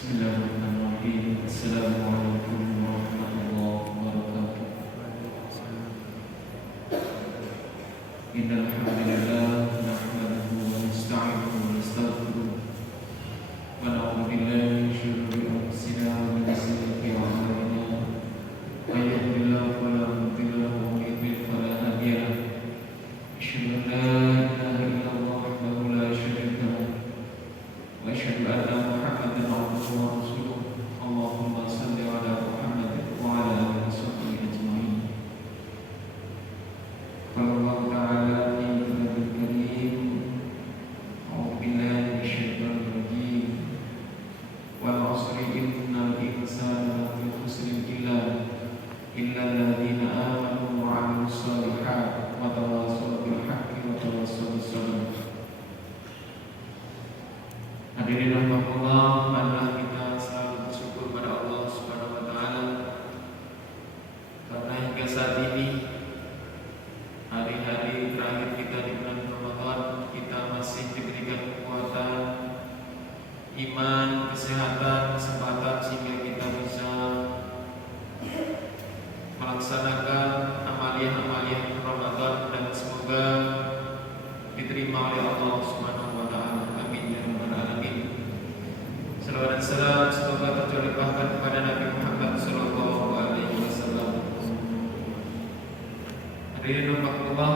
Bismillahirrahmanirrahim. Assalamualaikum warahmatullahi wabarakatuh. Innal hamdalillah nahmaduhu wa nasta'inuhu wa nastaghfiruh wa na'udzu billahi min shururi anfusina wa min sayyiati a'malina. May yahdihillahu fala mudilla lahu wa may yudlil fala hadiya lahu. Asyhadu an la ilaha illallah wahdahu la syarika lahu wa asyhadu anna Muhammadan abduhu wa rasuluh. Allahumma shalli ala Muhammad wa ala alihi washabbihi ajma'in. Qala Allah ta'ala fi kitabil karim, a'udzu billahi minasyaitonir rajim. Wal 'asri innal insana lafi khusrin illa alladziina aamanu wa 'amilus shalihaati wa tawassaw bil haqqi wa tawassaw bis sabr. Hadirin rahmatullah, marilah kita selalu bersyukur pada Allah Subhanahu wa taala karena hingga saat ini, hari-hari terakhir kita di bulan Ramadan, kita masih diberikan kekuatan, iman, kesehatan, kesempatan sehingga kita bisa melaksanakan amalia-amalia Ramadan dan semoga diterima oleh Allah Subhanahu wa taala. Amin ya rabbal alamin. Salawat dan salam semoga tercurahkan kepada Nabi Muhammad sallallahu alaihi wasallam. Hadirin rahmatullah,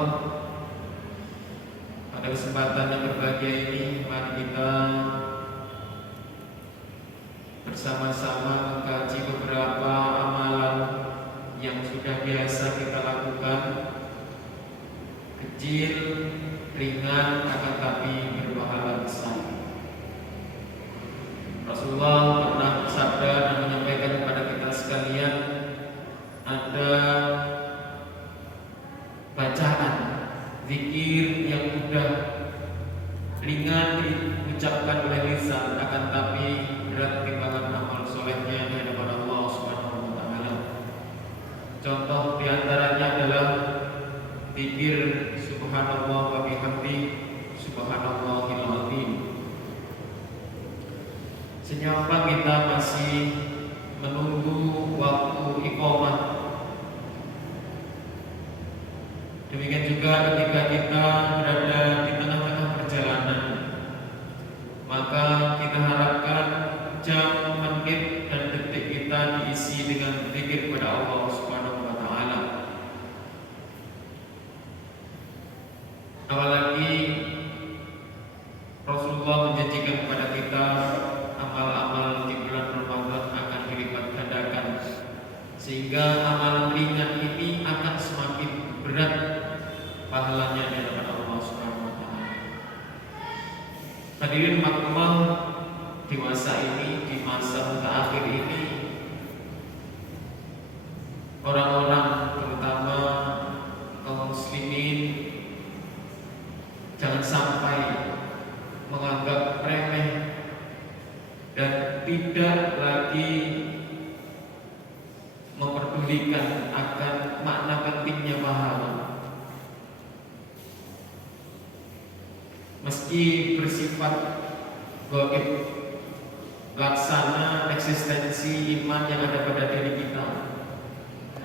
pada kesempatan yang berbahagia ini mari kita bersama-sama mengkaji beberapa amalan yang sudah biasa kita lakukan, kecil, ringan, akan tapi berpahala besar. Rasulullah pernah bersabda dan menyampaikan kepada kita sekalian, ada bacaan zikir yang mudah, ringan diucapkan oleh lisan, akan tapi berat timbangan amal solehnya di hadapan Allah Subhanahu wa taala. Contoh diantaranya adalah zikir subhanallah wa bihamdi subhanallahil azim. Senyapa kita masih menunggu waktu iqamah. Demikian juga ketika kita berada di tengah-tengah perjalanan, maka kita harapkan jam, menit, dan detik kita diisi dengan zikir kepada Allah Subhanahu wa taala. Apalagi Rasulullah menjanjikan kepada kita amal-amal di bulan Ramadan akan dilipat gandakan, sehingga amalan ringan ini akan semakin berat pahalanya di hadapan Allah Subhanahu wa taala. Hadirin makmum, di masa ini, di masa terakhir ini, orang-orang terutama kaum muslimin jangan sampai menganggap remeh dan tidak lagi memperdulikan akan makna pentingnya pahala. Meski bersifat gaib, laksana eksistensi iman yang ada pada diri kita,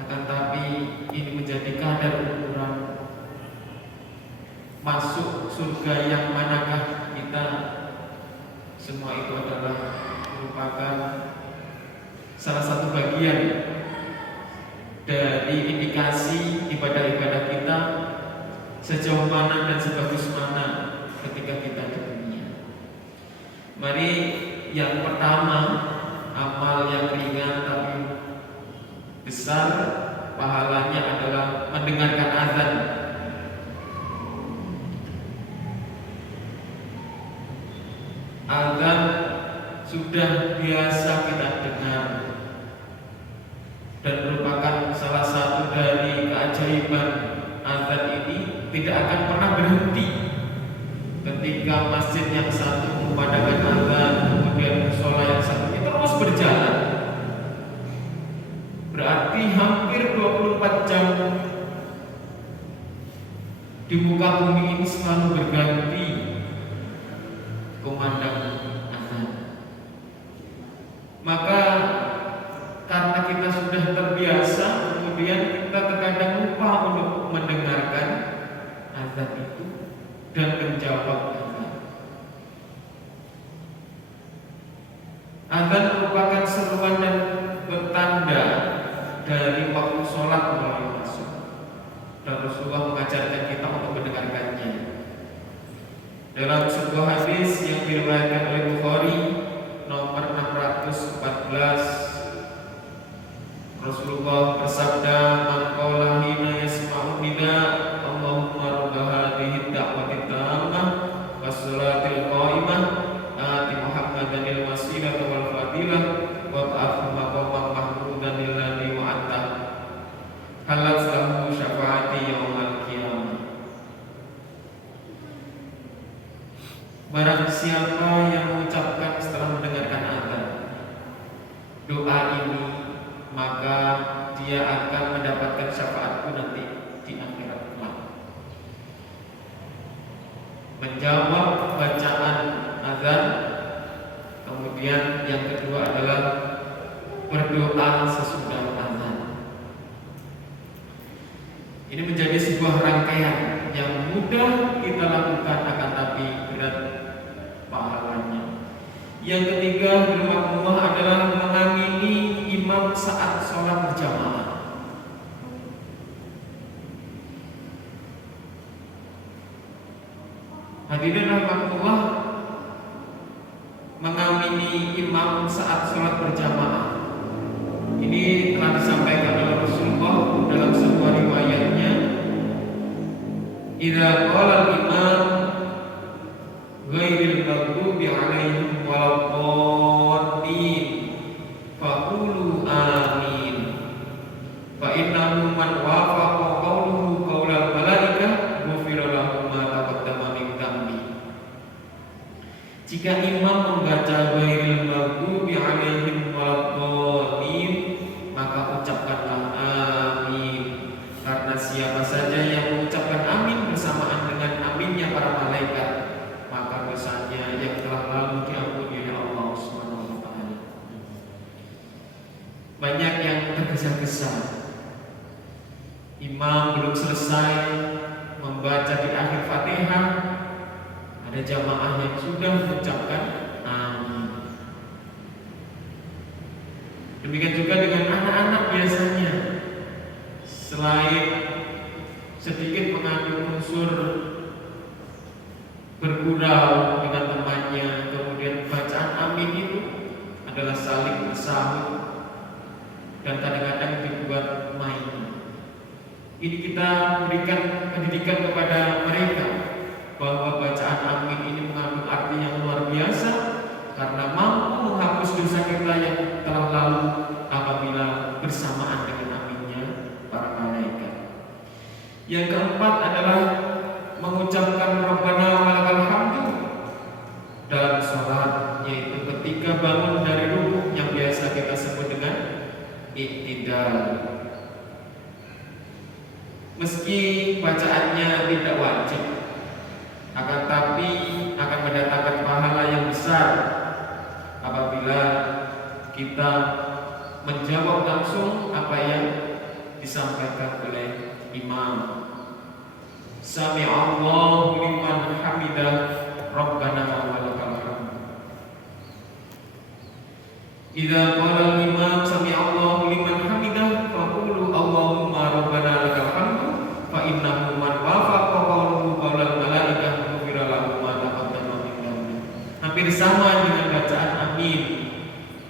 akan tapi ini menjadi kadar ukuran masuk surga yang manakah kita. Semua itu adalah merupakan salah satu bagian dari indikasi ibadah-ibadah kita sejauh mana dan sebagus mana ketika kita di dunia. Mari yang pertama, amal yang ringan tapi besar pahalanya adalah mendengarkan azan. Azan sudah biasa kita dengar dan merupakan salah satu dari keajaiban azan ini, tidak akan pernah berhenti. Ketika masjid yang satu memandangkan azan, kemudian musola yang satu itu terus berjalan, berarti hampir 24 jam di muka bumi ini selalu berganti kumandang azan. azan itu dan menjawab azan. Azan merupakan seruan dan bertanda dari waktu sholat mulai masuk, dan Rasulullah mengajarkan kita untuk mendengarkannya. Dalam sebuah hadis yang diriwayatkan oleh Bukhari nomor 614, Rasulullah bersabda, "Man qala hina yasma'u nida, Allahumma rabb hadhihi ad-da'wati tammah was salatil qa'imah, ati Muhammadanil wasilata wal fadilah wa ba'athu maqaman mahmudan alladhi wa'ata halat lahu syafaati yaumal qiyamah." Barang siapa yang mengucapkan setelah mendengarkan azan doa ini, maka dia akan mendapatkan syafaatku nanti di akhirat kelak. Menjawab bacaan azan. Kemudian yang kedua adalah berdoa sesudah azan. Ini menjadi sebuah rangkaian yang mudah kita lakukan, akan tapi berat pahalanya. Yang ketiga, bermakmumah adalah mengamini imam saat sholat berjamaah. Hadirin rahmatullah, mengamini imam saat sholat berjamaah ini telah disampaikan oleh Rasulullah dalam sebuah riwayatnya. Idza qala al-imam ghairil maghdubi 'alaihim waladdallin faqulu amin fa innahu man wafaqa qawluhu qaulal malaikah ghufira lahu ma taqaddama min dhanbi. Jika imam membaca ghairil maghdubi 'alaihim waladdallin, maka ucapkanlah amin, karena siapa saja yang mengucapkan amin bersamaan dengan aminnya para malaikat, maka dosanya yang telah lalu diampuni oleh Allah Subhanahu wa taala. Banyak yang tergesa-gesa. Imam belum selesai membaca di akhir Fatihah, ada jamaah yang sudah mengucapkan amin. Demikian juga dengan anak-anak biasanya, selain sedikit mengandung unsur bergurau dengan temannya, kemudian bacaan amin itu adalah saling bersahut dan kadang-kadang dibuat main. Ini kita berikan pendidikan kepada mereka bahwa bacaan amin ini mengandung arti yang luar biasa, karena mampu menghapus dosa kita yang telah lalu apabila bersamaan dengan aminnya para malaikat. Yang keempat adalah mengucapkan Rabbana walakal hamdu dalam sholat, yaitu ketika bangun dari rukuk yang biasa kita sebut dengan i'tidal. Meski bacaannya tidak wajib, akan tapi akan mendatangkan pahala yang besar apabila kita menjawab langsung apa yang disampaikan oleh imam. Sami'allahu liman hamidah, Rabbana walakal hamd. Idza qala al-imam sami'allahu liman hamidah faqulu Allahumma rabbana lakal hamdu fa innahu man wafaqa qawluhu qaulal malaikah ghufira lahu ma taqaddama min dhanbi. Hampir sama dengan bacaan amin,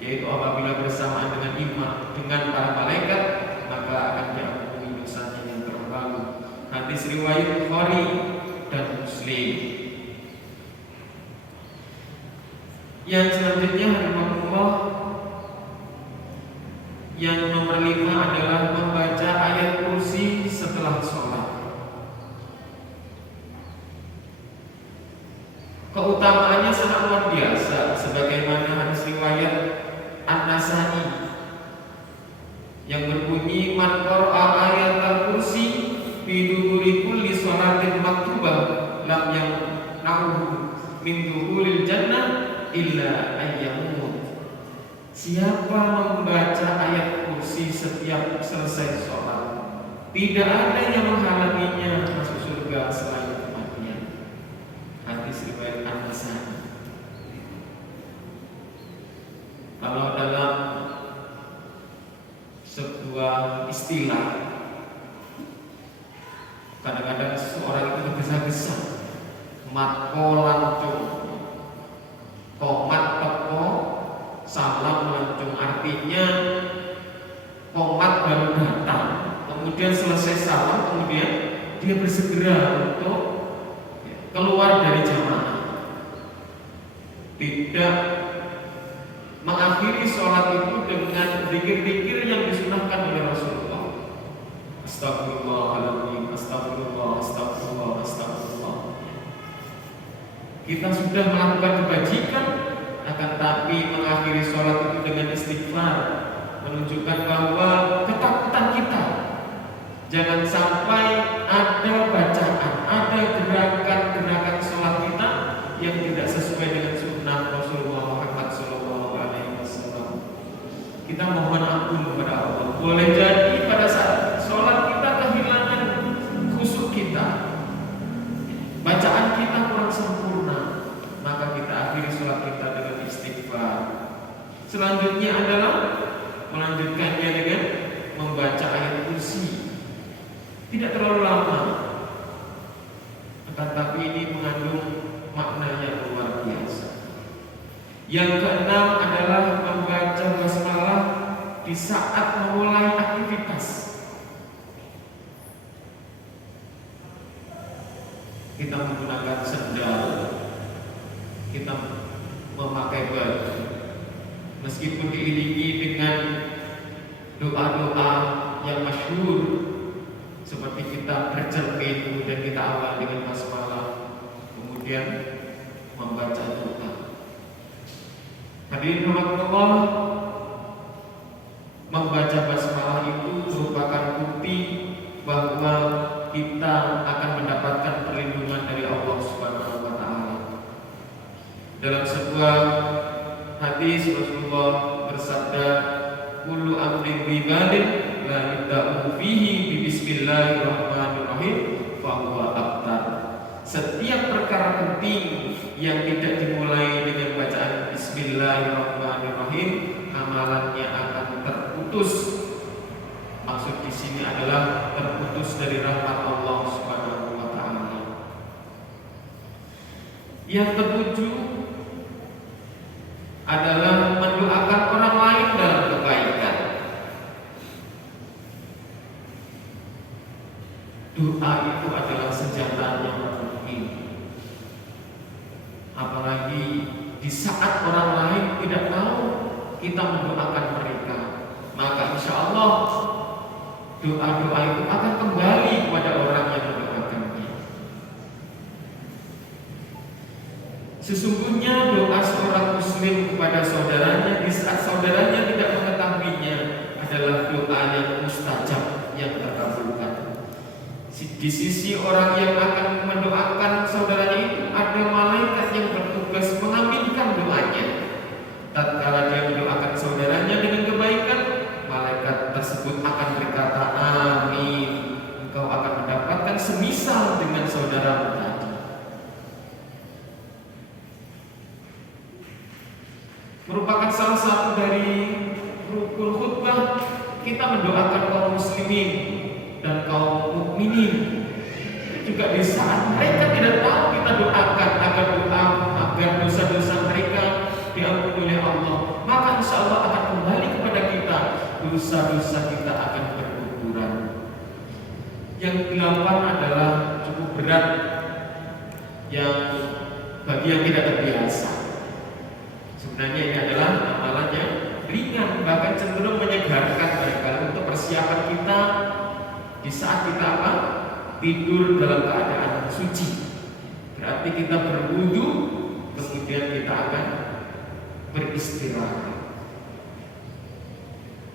yaitu apabila bersamaan dengan imam dengan para malaikat, maka akan diampuni dosanya yang terlalu. Hadis riwayat Bukhari dan Muslim. Yang selanjutnya rahimahullah, yang nomor 5 adalah membaca ayat kursi setelah sholat. Keutamaannya sangat luar biasa, sebagaimana hadis riwayat An-Nasa'i yang berbunyi, man qara'a ayatal kursi fi duburi kulli sholatin maktubah lam yamna'uhu min dukhulil jannah illa ayyamut. Siapa membaca ayat kursi setiap selesai sholat, tidak ada yang menghalanginya masuk surga selain istilah. Kadang-kadang seseorang itu tergesa-gesa, matko lancung, komat teko, salam lancung, artinya komat baru datang, kemudian selesai salam, kemudian dia bersegera untuk keluar dari jamaah, tidak mengakhiri sholat itu dengan zikir-zikir yang disunahkan oleh Rasulullah. Astagfirullahaladzim, astagfirullah, astagfirullah, astagfirullah. Kita sudah melakukan kebajikan, akan tapi mengakhiri sholat itu dengan istighfar, menunjukkan bahwa ketakutan kita jangan sampai ada bacaan, ada gerakan-gerakan sholat kita yang tidak sesuai dengan sunnah Rasulullah Muhammad SAW. Kita mohon ampun kepada Allah. Boleh jadi pada saat sholat kita kehilangan khusyuk kita, bacaan kita kurang sempurna, maka kita akhiri sholat kita dengan istighfar. Selanjutnya adalah melanjutkannya dengan membaca ayat kursi. Tidak terlalu lama, tetapi ini mengandung makna yang luar biasa. Yang keenam adalah membaca basmalah di saat memulai aktivitas. Kita menggunakan sendal, kita memakai baju, meskipun diiringi dengan doa-doa yang masyhur, seperti kita bercermin, kemudian kita awali dengan basmalah, kemudian membaca doa. Hadirin rahimakumullah, membaca basmalah itu merupakan bukti bahwa kita akan mendapatkan perlindungan dari Allah Subhanahu wa taala. Dalam sebuah hadis Rasulullah bersabda, "Kullu amrin ibadin la yudau fihi bi bismillahirrahmanirrahim fa huwa abtar." Setiap perkara penting yang tidak dimulai dengan bacaan bismillahirrahmanirrahim, amalannya akan terputus. Maksud di sini adalah terputus dari rahmat Allah Subhanahu wa taala. Yang ketujuh adalah mendoakan orang lain dalam kebaikan. Doa itu adalah senjatanya orang mukmin. Apalagi di saat orang lain tidak tahu kita mendoakan mereka, maka insya Allah doa-doa itu akan kembali kepada orang yang mendoakannya. Sesungguhnya doa seorang muslim kepada saudaranya di saat saudaranya tidak mengetahuinya adalah doa yang mustajab, yang terkabulkan. Di sisi orang yang akan mendoakan saudaranya itu ada malaikat yang bertugas mengaminkan doanya. Tatkala dia mendoakan saudaranya dengan kebaikan, malaikat tersebut akan berkata, "Amin, engkau akan mendapatkan semisal dengan saudaramu tadi." Merupakan salah satu dari rukun khutbah kita mendoakan kaum muslimin dan kaum mukminin. Juga di saat mereka tidak tahu, kita doakan agar dosa-dosa mereka diampuni oleh Allah, maka insya Allah akan kembali kepada kita, dosa-dosa kita akan berguguran. Yang ke-8 adalah cukup berat, yang bagi yang tidak terbiasa. Sebenarnya ini adalah amalan yang ringan, bahkan cenderung menyegarkan mereka untuk persiapan kita di saat kita tidur dalam keadaan suci. Berarti kita berwudu, kemudian kita akan beristirahat.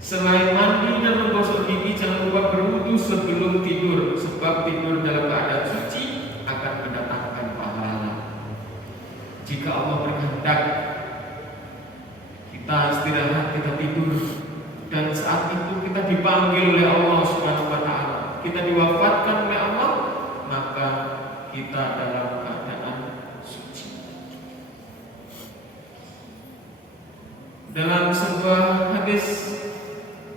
Selain mandi dan menggosok gigi, jangan lupa berwudu sebelum tidur, sebab tidur dalam keadaan suci akan mendatangkan pahala. Jika Allah berkehendak, kita istirahat, kita tidur, dan saat itu kita dipanggil oleh Allah Subhanahu wa taala, kita diwafatkan oleh Allah, maka kita dalam keadaan suci. Dalam sebuah hadis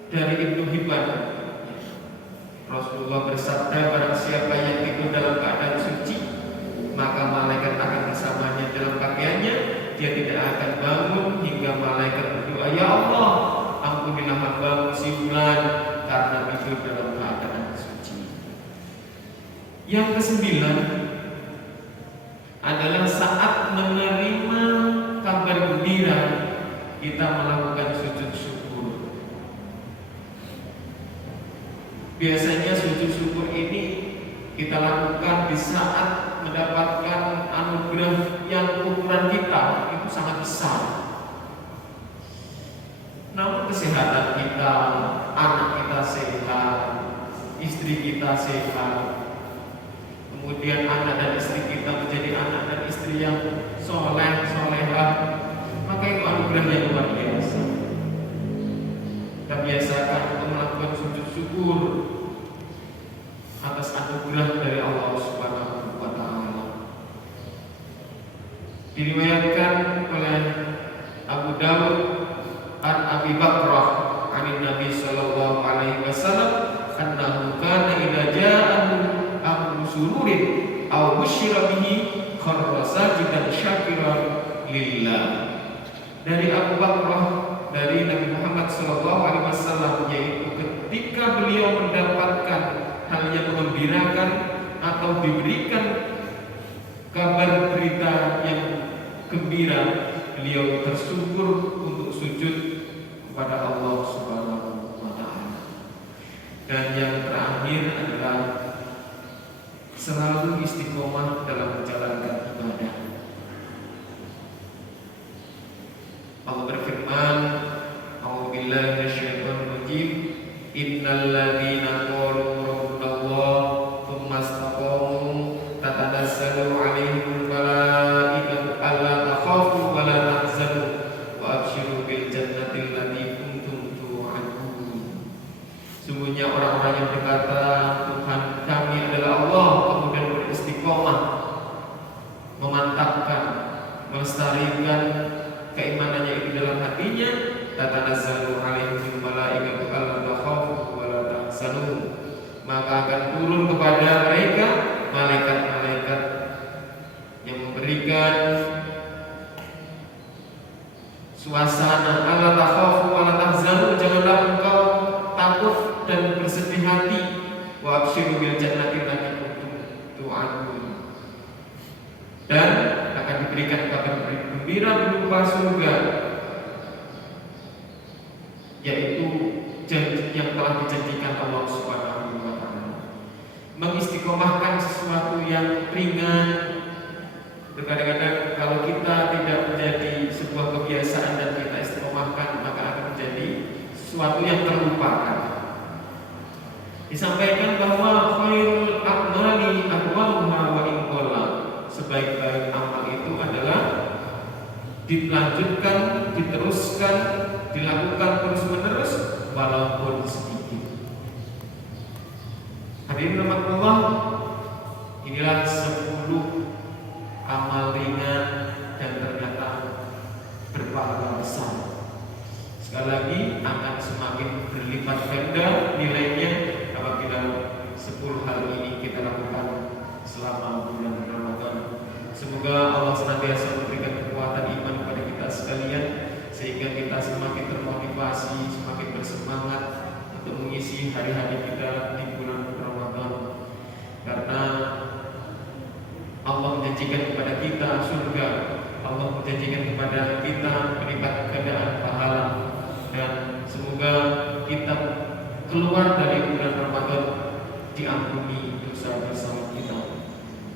dari Ibnu Hibban, dia tidak akan bangun hingga malaikat berdoa, "Ya Allah, ampunilah hambamu si fulan karena tidur dalam keadaan suci." Yang kesembilan adalah saat menerima kabar gembira kita melakukan sujud syukur. Biasanya sujud syukur ini kita lakukan di saat mendapatkan anugerah yang ukuran kita itu sangat besar. Namun kesehatan kita, anak kita sehat, istri kita sehat, kemudian anak dan istri kita menjadi anak dan istri yang soleh, solehah, maka itu anugerah yang luar biasa. Kita biasakan untuk melakukan sujud syukur atas anugerah dari Allah Subhanahu wa Ta'ala. Diriwayatkan oleh Abu Dawud an Abi Bakrah an Nabi sallallahu alaihi wasallam annahu kana idza ja'ahu amru sururin aw busyira bihi kharra sajidan syakiran lillah. Dari Abu Bakrah dari Nabi Muhammad sallallahu alaihi wasallam, yaitu ketika beliau mendapatkan hal yang mengembirakan atau diberikan kabar berita yang gembira, beliau tersyukur untuk sujud kepada Allah Subhanahu wa Ta'ala. Dan yang terakhir adalah selalu istiqomah dalam menjalankan ibadah. Allah berfirman, "A'udzubillahi minasyaitonir rajim. Innal ladzina qalu rabbunallah tsumma istaqamu tatanazzalu 'alaihimul malaikatu alla takhafu wa la tahzanu wa abshiru bil jannati allati kuntum tu'adun." Sungguhnya orang-orang yang berkata, "Tuhan kami adalah Allah," kemudian beristiqomah, memantapkan, melestarikan keimanannya itu dalam hatinya, tatanazzalu 'alaihimul malaikatu alla takhafu wa la tahzanu, maka akan turun kepada mereka malaikat-malaikat yang memberikan suasana alla takhafu wa la tahzanu, janganlah engkau takut dan bersedih hati, wa absyiru bil jannati allati kuntum tu'adun, dan akan diberikan kabar gembira berupa surga, yaitu janji yang telah dijanjikan Allah Subhanahu wa Ta'ala. Mengistiqomahkan sesuatu yang ringan, kadang-kadang kalau kita tidak menjadi sebuah kebiasaan dan kita istiqomahkan, maka akan menjadi sesuatu yang terlupakan. Disampaikan bahwa khairul a'mali adwamuha wa in qalla, sebaik-baik amal itu adalah dilanjutkan, diteruskan, dilakukan terus-menerus walaupun sedikit. Hadirin rahmatullah, inilah 10 amal ringan dan ternyata berpahala besar. Sekali lagi akan semakin berlipat ganda nilainya apabila 10 hal ini kita lakukan selama bulan Ramadan. Semoga Allah senantiasa memberikan kekuatan iman kepada kita sekalian, sehingga kita semakin termotivasi, semakin bersemangat untuk mengisi hari-hari kita di bulan Ramadan. Karena Allah menjanjikan kepada kita surga, Allah menjanjikan kepada kita melipat gandaan pahala, dan semoga kita keluar dari bulan Ramadan diampuni dosa-dosa kita,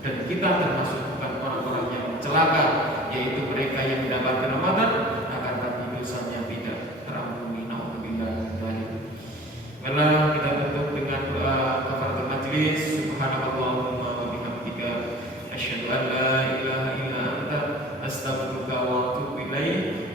dan kita termasuk bukan orang-orang yang celaka, yaitu mereka yang mendapatkan Ramadan akan tapi dosanya tidak terampuni. Nauzubillah min dzalik. Mari kita tutup dengan doa kafaratul majlis. Subhanallahumma wa bihamdika asyhadu an la ilaha illa anta astaghfiruka wa atubu ilaik.